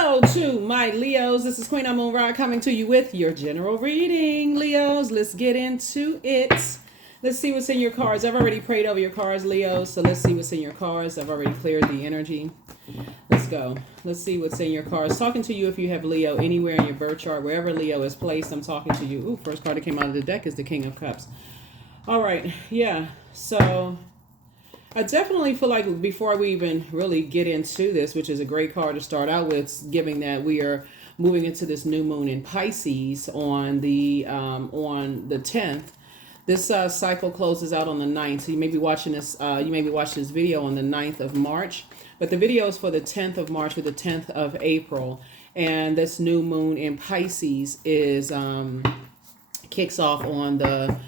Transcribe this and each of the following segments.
Hello to my Leos. This is Queen Amun Ra coming to you with your general reading, Leos. Let's get into it. Let's see what's in your cards. I've already prayed over your cards, Leos. So let's see what's in your cards. I've already cleared the energy. Let's go. Let's see what's in your cards. Talking to you if you have Leo anywhere in your birth chart, wherever Leo is placed, I'm talking to you. Ooh, first card that came out of the deck is the King of Cups. All right. Yeah. So I definitely feel like before we even really get into this, which is a great card to start out with, given that we are moving into this new moon in Pisces on the 10th. This cycle closes out on the 9th. So you may be watching this. You may be watching this video on the 9th of March, but the video is for the 10th of March or the 10th of April, and this new moon in Pisces is kicks off on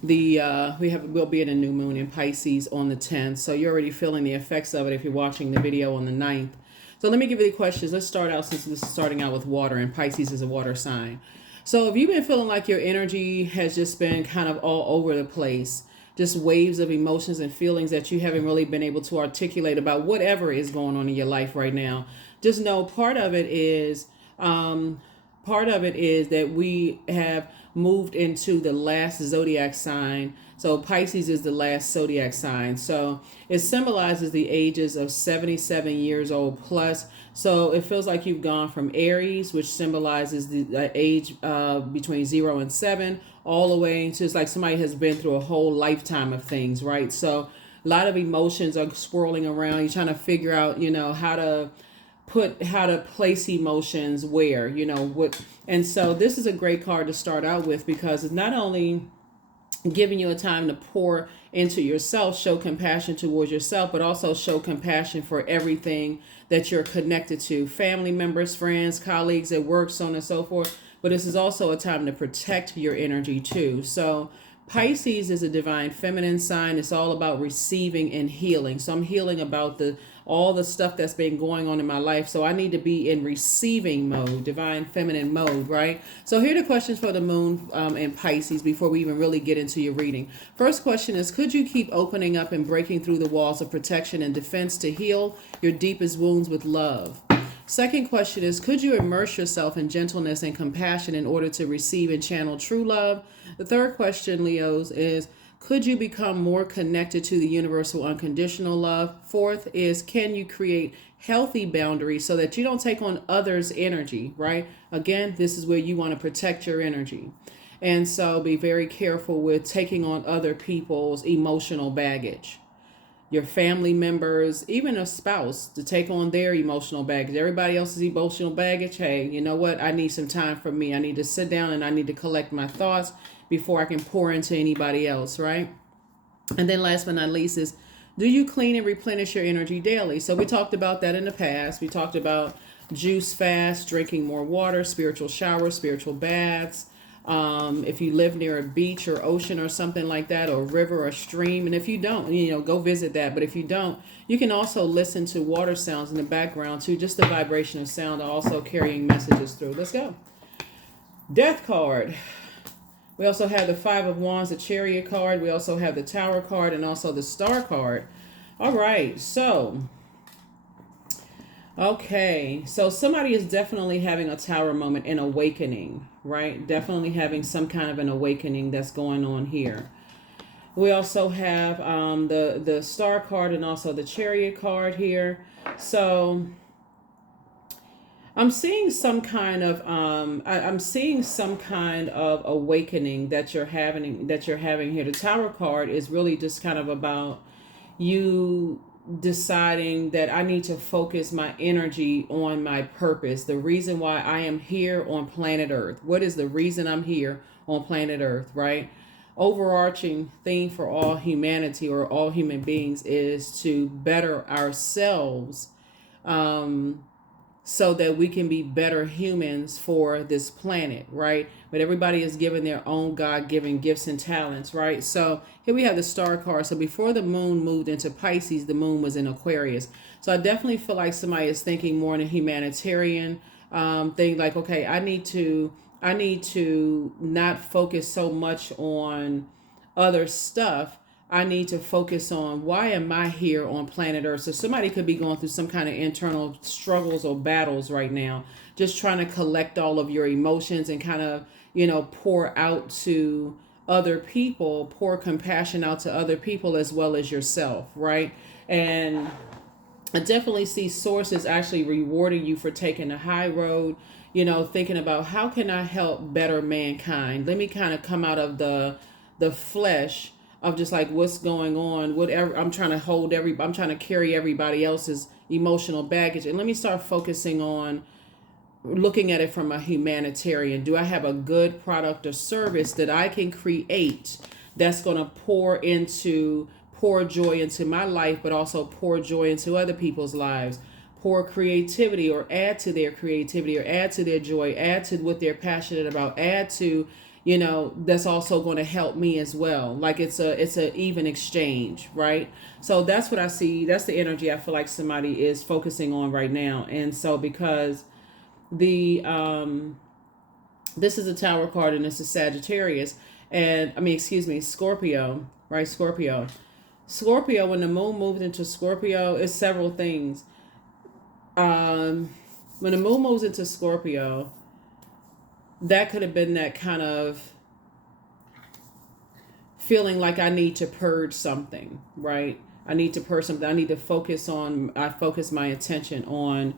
we'll be in a new moon in Pisces on the 10th. So you're already feeling the effects of it if you're watching the video on the 9th. So let me give you the questions. Let's start out, since this is starting out with water, and Pisces is a water sign. So if you've been feeling like your energy has just been kind of all over the place, just waves of emotions and feelings that you haven't really been able to articulate about whatever is going on in your life right now, just know part of it is that we have moved into the last zodiac sign. So Pisces is the last zodiac sign. So it symbolizes the ages of 77 years old plus. So it feels like you've gone from Aries, which symbolizes the age between 0 and 7, all the way to, it's like somebody has been through a whole lifetime of things, right? So a lot of emotions are swirling around. You're trying to figure out, how to place emotions where, what. And so this is a great card to start out with, because it's not only giving you a time to pour into yourself, show compassion towards yourself, but also show compassion for everything that you're connected to, family members, friends, colleagues at work, so on and so forth. But this is also a time to protect your energy too. So Pisces is a divine feminine sign. It's all about receiving and healing. So I'm healing about all the stuff that's been going on in my life. So I need to be in receiving mode, divine feminine mode, right? So here are the questions for the moon in Pisces before we even really get into your reading. First question is, could you keep opening up and breaking through the walls of protection and defense to heal your deepest wounds with love? Second question is, could you immerse yourself in gentleness and compassion in order to receive and channel true love? The third question, Leos, is, could you become more connected to the universal unconditional love? Fourth is, can you create healthy boundaries so that you don't take on others' energy, right? Again, this is where you want to protect your energy. And so be very careful with taking on other people's emotional baggage. Your family members, even a spouse, to take on their emotional baggage. Everybody else's emotional baggage. Hey, you know what? I need some time for me. I need to sit down and I need to collect my thoughts before I can pour into anybody else, right? And then last but not least is, do you clean and replenish your energy daily? So we talked about that in the past. We talked about juice fast, drinking more water, spiritual showers, spiritual baths. If you live near a beach or ocean or something like that, or a river or a stream. And if you don't, go visit that. But if you don't, you can also listen to water sounds in the background too. Just the vibration of sound are also carrying messages through. Let's go. Death card. We also have the Five of Wands, the Chariot card. We also have the Tower card and also the Star card. All right. So somebody is definitely having a Tower moment, an awakening, right? Definitely having some kind of an awakening that's going on here. We also have the Star card and also the Chariot card here. So I'm seeing some kind of awakening that you're having here. The Tower card is really just kind of about you deciding that I need to focus my energy on my purpose, the reason why I am here on planet Earth. What is the reason I'm here on planet Earth, right? Overarching theme for all humanity or all human beings is to better ourselves, so that we can be better humans for this planet, right? But everybody is given their own God-given gifts and talents, right? So here we have the Star card. So before the moon moved into Pisces, the moon was in Aquarius. So I definitely feel like somebody is thinking more in a humanitarian thing, like, okay, I need to not focus so much on other stuff. I need to focus on why am I here on planet Earth. So somebody could be going through some kind of internal struggles or battles right now, just trying to collect all of your emotions and kind of, pour out to other people, pour compassion out to other people as well as yourself, right? And I definitely see sources actually rewarding you for taking the high road, thinking about how can I help better mankind. Let me kind of come out of the flesh of just like what's going on, whatever I'm trying to I'm trying to carry everybody else's emotional baggage. And let me start focusing on looking at it from a humanitarian. Do I have a good product or service that I can create that's going to pour joy into my life, but also pour joy into other people's lives, pour creativity or add to their creativity or add to their joy, add to what they're passionate about, add to, that's also going to help me as well. Like it's a even exchange, right? So that's what I see. That's the energy I feel like somebody is focusing on right now. And so because the this is a Tower card and this is Sagittarius, and Scorpio, right? Scorpio, when the moon moved into Scorpio, it's several things. When the moon moves into Scorpio, that could have been that kind of feeling like I need to purge something, right? I need to purge something. I focus my attention on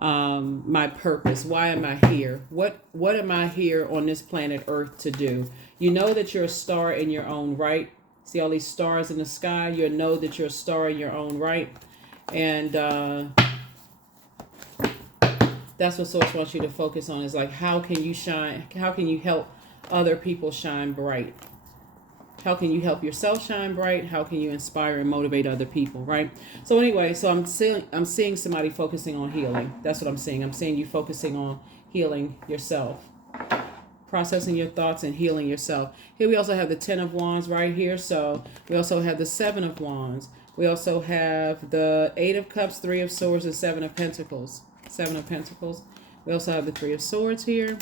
my purpose. Why am I here? What am I here on this planet Earth to do? You know that you're a star in your own right. See all these stars in the sky? You know that you're a star in your own right. And that's what Source wants you to focus on, is like, how can you shine? How can you help other people shine bright? How can you help yourself shine bright? How can you inspire and motivate other people, right? So anyway, I'm seeing somebody focusing on healing. That's what I'm seeing. I'm seeing you focusing on healing yourself, processing your thoughts and healing yourself. Here we also have the 10 of Wands right here. So we also have the 7 of Wands. We also have the 8 of Cups, 3 of Swords, and 7 of Pentacles. 7 of Pentacles. We also have the 3 of Swords here.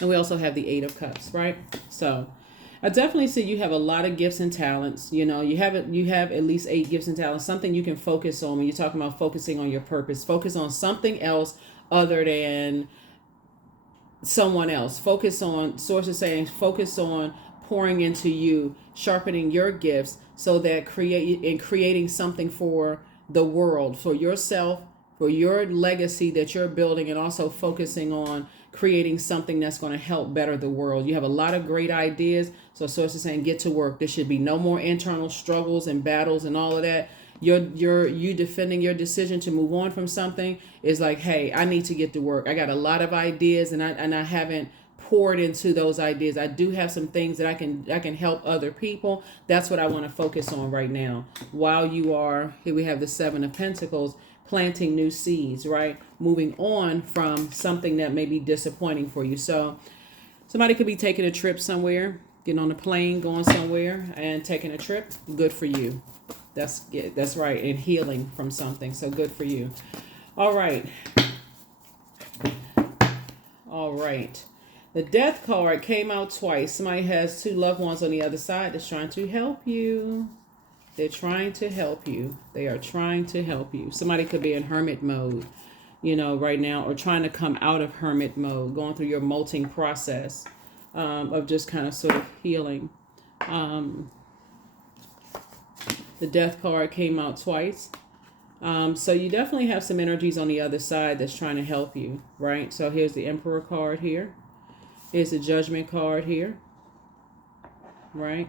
And we also have the 8 of Cups, right? So I definitely see you have a lot of gifts and talents. You have at least 8 gifts and talents, something you can focus on when you're talking about focusing on your purpose. Focus on something else other than someone else. Focus on, sources saying, focus on pouring into you, sharpening your gifts so that creating something for the world, for yourself, for your legacy that you're building, and also focusing on creating something that's going to help better the world. You have a lot of great ideas. So sources saying, get to work. There should be no more internal struggles and battles and all of that. You defending your decision to move on from something is like, hey, I need to get to work. I got a lot of ideas and I haven't poured into those ideas. I do have some things that I can help other people. That's what I want to focus on right now. While you are, here we have the 7 of Pentacles, planting new seeds, right? Moving on from something that may be disappointing for you. So somebody could be taking a trip somewhere, getting on a plane, going somewhere and taking a trip. Good for you. That's right. And healing from something. So good for you. All right. All right. The Death card came out twice. Somebody has 2 loved ones on the other side that's trying to help you. They're trying to help you. They are trying to help you. Somebody could be in hermit mode, right now, or trying to come out of hermit mode, going through your molting process of just kind of sort of healing. The Death card came out twice. So you definitely have some energies on the other side that's trying to help you, right? So here's the Emperor card here. Here's the Judgment card here, right?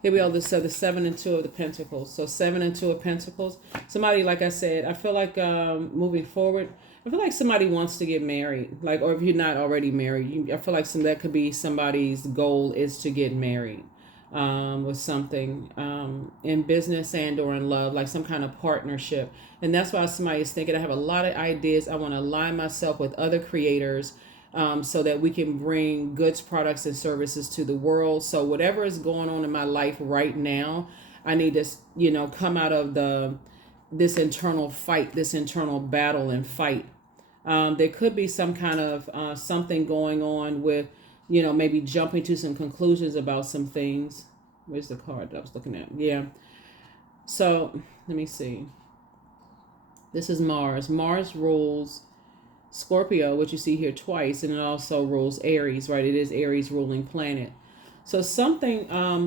Here we are, the 7 and 2 of the Pentacles. So 7 and 2 of Pentacles. Somebody, like I said, I feel like moving forward, I feel like somebody wants to get married. Like, or if you're not already married, I feel like that could be somebody's goal is to get married with something in business and or in love, like some kind of partnership. And that's why somebody is thinking, I have a lot of ideas. I want to align myself with other creators so that we can bring goods, products, and services to the world. So whatever is going on in my life right now, I need to, come out of this internal fight, this internal battle and fight. There could be some kind of something going on with, maybe jumping to some conclusions about some things. Where's the card that I was looking at? Yeah. So let me see. This is Mars. Mars rules Scorpio, which you see here twice, and it also rules Aries, right? It is Aries ruling planet. So something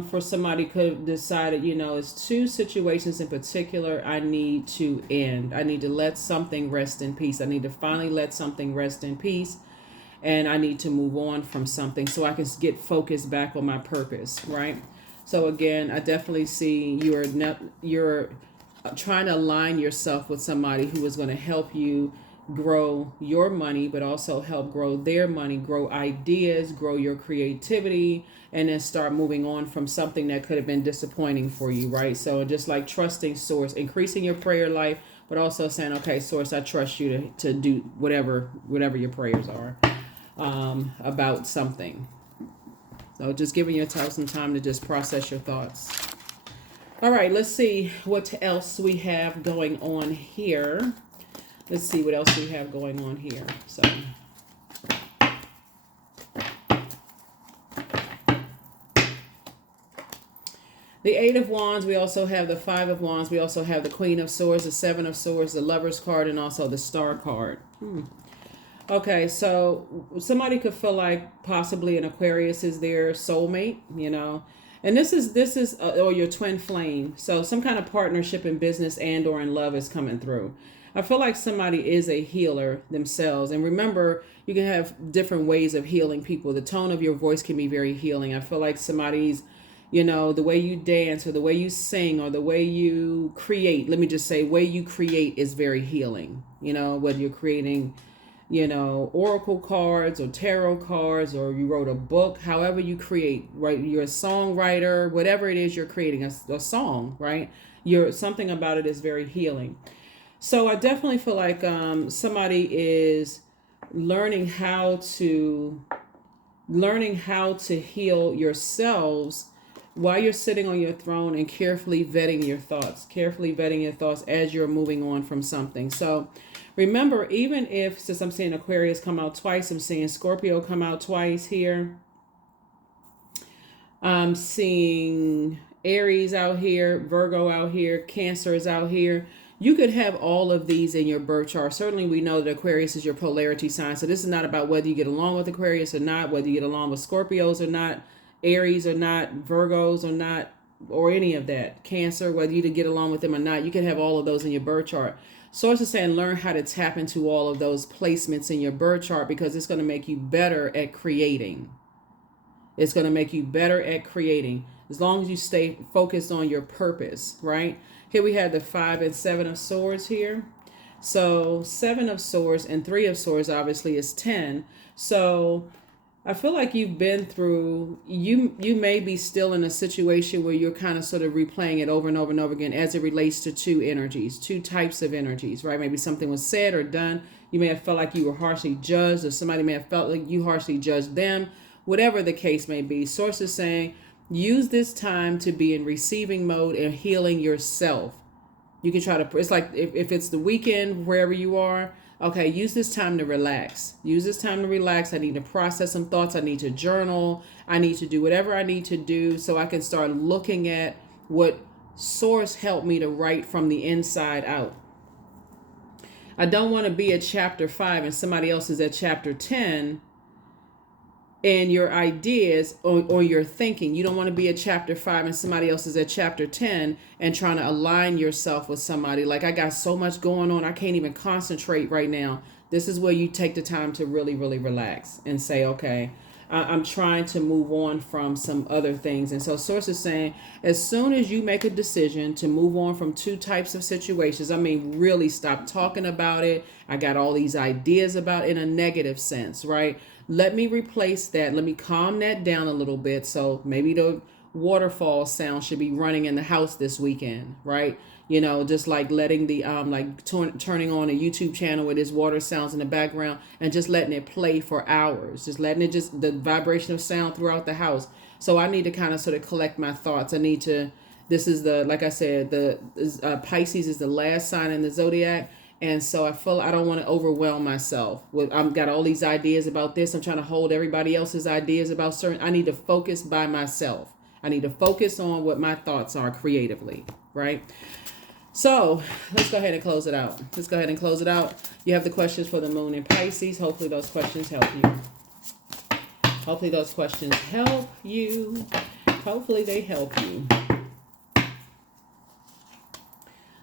for somebody could have decided, it's two situations in particular I need to end. I need to let something rest in peace. I need to finally let something rest in peace, and I need to move on from something so I can get focused back on my purpose, right? So again, I definitely see you're trying to align yourself with somebody who is going to help you grow your money, but also help grow their money, grow ideas, grow your creativity, and then start moving on from something that could have been disappointing for you, right? So just like trusting Source, increasing your prayer life, but also saying, okay, Source, I trust you to do whatever your prayers are about something. So just giving yourself some time to just process your thoughts. All right, let's see what else we have going on here. Let's see what else we have going on here. So, the Eight of Wands, we also have the Five of Wands, we also have the Queen of Swords, the Seven of Swords, the Lover's card, and also the Star card. Okay, so somebody could feel like possibly an Aquarius is their soulmate, and this is or your twin flame. So some kind of partnership in business and or in love is coming through. I feel like somebody is a healer themselves. And remember, you can have different ways of healing people. The tone of your voice can be very healing. I feel like somebody's, the way you dance or the way you sing or the way you create. Let me just say, way you create is very healing. Whether you're creating, oracle cards or tarot cards, or you wrote a book, however you create, right? You're a songwriter, whatever it is you're creating, a song, right? Something about it is very healing. So I definitely feel like somebody is learning how to heal yourselves while you're sitting on your throne and carefully vetting your thoughts as you're moving on from something. So remember, even if, since I'm seeing Aquarius come out twice, I'm seeing Scorpio come out twice here. I'm seeing Aries out here, Virgo out here, Cancer is out here. You could have all of these in your birth chart. Certainly we know that Aquarius is your polarity sign. So this is not about whether you get along with Aquarius or not, whether you get along with Scorpios or not, Aries or not, Virgos or not, or any of that. Cancer, whether you get along with them or not, you can have all of those in your birth chart. Source is saying learn how to tap into all of those placements in your birth chart, because it's going to make you better at creating. It's going to make you better at creating as long as you stay focused on your purpose, right? Here we have the 5 and 7 of Swords here. So 7 of Swords and 3 of Swords obviously is 10. So I feel like you've been through, you may be still in a situation where you're kind of sort of replaying it over and over and over again as it relates to two energies, two types of energies, right? Maybe something was said or done. You may have felt like you were harshly judged, or somebody may have felt like you harshly judged them. Whatever the case may be, Source is saying use this time to be in receiving mode and healing yourself. You can try to, it's like if it's the weekend, wherever you are, okay, use this time to relax. Use this time to relax. I need to process some thoughts. I need to journal. I need to do whatever I need to do so I can start looking at what Source helped me to write from the inside out. I don't want to be at chapter 5 and somebody else is at chapter 10 and your ideas or your thinking. You don't want to be at chapter 5 and somebody else is at chapter 10 and trying to align yourself with somebody. Like, I got so much going on, I can't even concentrate right now. This is where you take the time to really, really relax and say, okay, I'm trying to move on from some other things. And so Source is saying, as soon as you make a decision to move on from two types of situations, I mean, really stop talking about it. I got all these ideas about it in a negative sense, right? Let me replace that. Let me calm that down a little bit. So maybe the waterfall sound should be running in the house this weekend, right? Just like letting the turning on a YouTube channel with this water sounds in the background and just letting it play for hours, just letting it the vibration of sound throughout the house. So I need to kind of sort of collect my thoughts. This is like I said, the Pisces is the last sign in the Zodiac. And so I feel I don't want to overwhelm myself with, I've got all these ideas about this. I'm trying to hold everybody else's ideas about certain, I need to focus by myself. I need to focus on what my thoughts are creatively, right? So let's go ahead and close it out. Let's go ahead and close it out. You have the questions for the moon in Pisces. Hopefully those questions help you. Hopefully those questions help you. Hopefully they help you.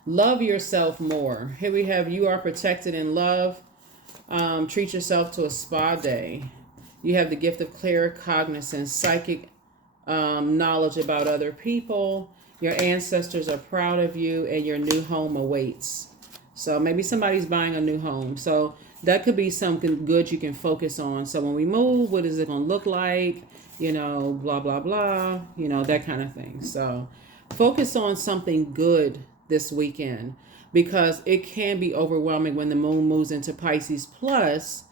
Love yourself more. Here we have you are protected in love. Treat yourself to a spa day. You have the gift of clear cognizance, psychic knowledge about other people. Your ancestors are proud of you, and your new home awaits. So maybe somebody's buying a new home. So that could be something good you can focus on. So when we move, what is it going to look like? You know, blah, blah, blah, you know, that kind of thing. So focus on something good this weekend, because it can be overwhelming when the moon moves into Pisces. Plus,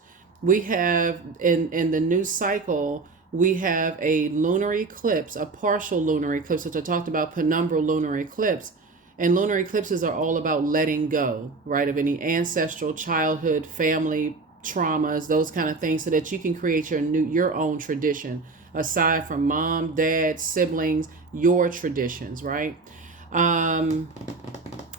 we have in the new cycle, we have a lunar eclipse, a partial lunar eclipse, which I talked about, penumbral lunar eclipse. And lunar eclipses are all about letting go, right, of any ancestral, childhood, family traumas, those kind of things, so that you can create your own tradition, aside from mom, dad, siblings, your traditions, right? And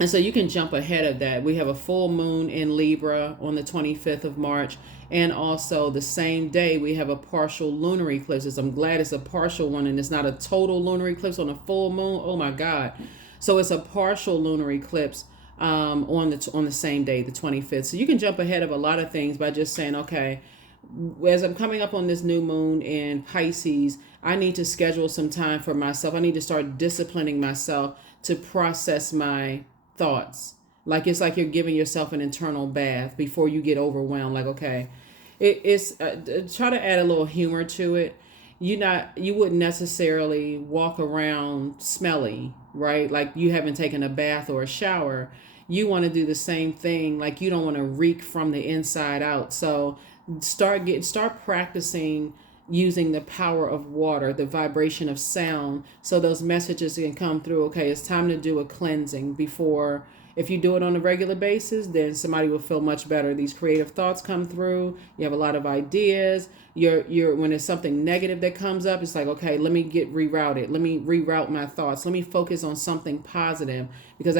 so you can jump ahead of that. We have a full moon in Libra on the 25th of March. And also the same day, we have a partial lunar eclipse. I'm glad it's a partial one and it's not a total lunar eclipse on a full moon. Oh my God. So it's a partial lunar eclipse on the same day, the 25th. So you can jump ahead of a lot of things by just saying, okay, as I'm coming up on this new moon in Pisces, I need to schedule some time for myself. I need to start disciplining myself to process my thoughts. Like it's like you're giving yourself an internal bath before you get overwhelmed. Like, okay, it's try to add a little humor to it. You wouldn't necessarily walk around smelly, right? Like you haven't taken a bath or a shower. You want to do the same thing. Like you don't want to reek from the inside out. So start practicing using the power of water, the vibration of sound, so those messages can come through. Okay, it's time to do a cleansing before. If you do it on a regular basis, then somebody will feel much better. These creative thoughts come through. You have a lot of ideas. You're when it's something negative that comes up, it's like, okay, let me get rerouted. Let me reroute my thoughts. Let me focus on something positive, because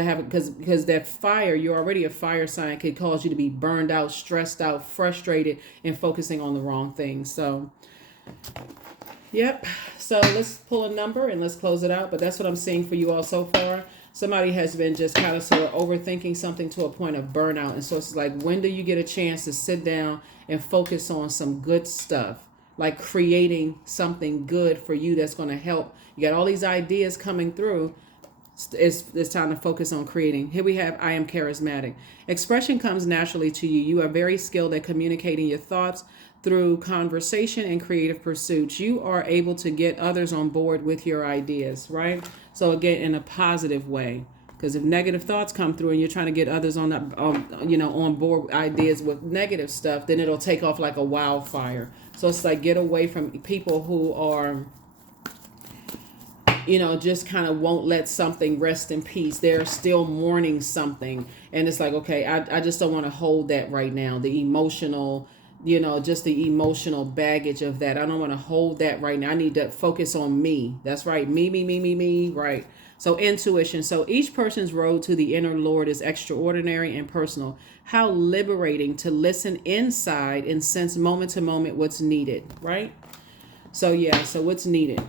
because that fire, you're already a fire sign, could cause you to be burned out, stressed out, frustrated, and focusing on the wrong things. So yep. So let's pull a number and let's close it out. But that's what I'm seeing for you all so far. Somebody has been just kind of sort of overthinking something to a point of burnout. And so it's like, when do you get a chance to sit down and focus on some good stuff? Like creating something good for you that's going to help. You got all these ideas coming through. It's time to focus on creating. Here we have, I am charismatic. Expression comes naturally to you. You are very skilled at communicating your thoughts through conversation and creative pursuits. You are able to get others on board with your ideas, right? So again, in a positive way, because if negative thoughts come through and you're trying to get others on board ideas with negative stuff, then it'll take off like a wildfire. So it's like, get away from people who are, just kind of won't let something rest in peace. They're still mourning something. And it's like, okay, I just don't want to hold that right now. The emotional, just the emotional baggage of that. I don't want to hold that right now. I need to focus on me. That's right. Me, right. So intuition. So each person's road to the inner Lord is extraordinary and personal. How liberating to listen inside and sense moment to moment what's needed, right? So yeah, so what's needed.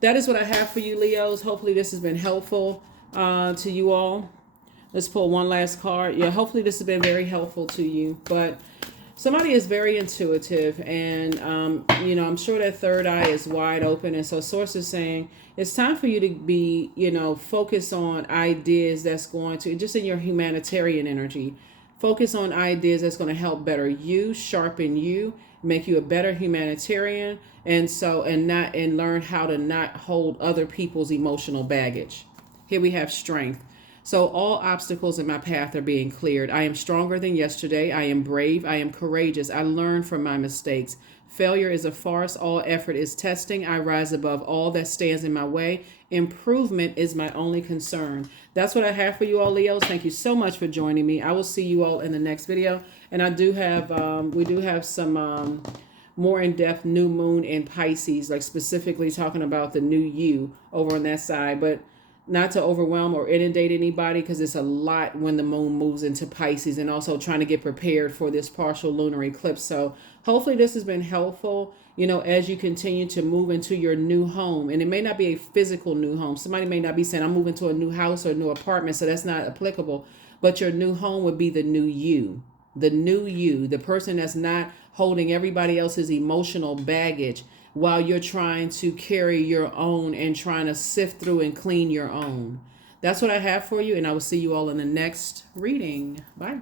That is what I have for you, Leos. Hopefully this has been helpful to you all. Let's pull one last card. Yeah, hopefully this has been very helpful to you. But somebody is very intuitive, and I'm sure that third eye is wide open. And so Source is saying it's time for you to be, focus on ideas that's going to, just in your humanitarian energy, focus on ideas that's going to help better you, sharpen you, make you a better humanitarian, and learn how to not hold other people's emotional baggage. Here we have strength. So all obstacles in my path are being cleared. I am stronger than yesterday. I am brave. I am courageous. I learn from my mistakes. Failure is a farce. All effort is testing. I rise above all that stands in my way. Improvement is my only concern. That's what I have for you all, Leos. Thank you so much for joining me. I will see you all in the next video. And I do have, we do have some more in-depth new moon in Pisces, like specifically talking about the new you over on that side, but not to overwhelm or inundate anybody, because it's a lot when the moon moves into Pisces, and also trying to get prepared for this partial lunar eclipse. So hopefully this has been helpful, as you continue to move into your new home. And it may not be a physical new home. Somebody may not be saying, I'm moving to a new house or a new apartment, so that's not applicable. But your new home would be the new you. The new you, the person that's not holding everybody else's emotional baggage while you're trying to carry your own and trying to sift through and clean your own. That's what I have for you, and I will see you all in the next reading. Bye.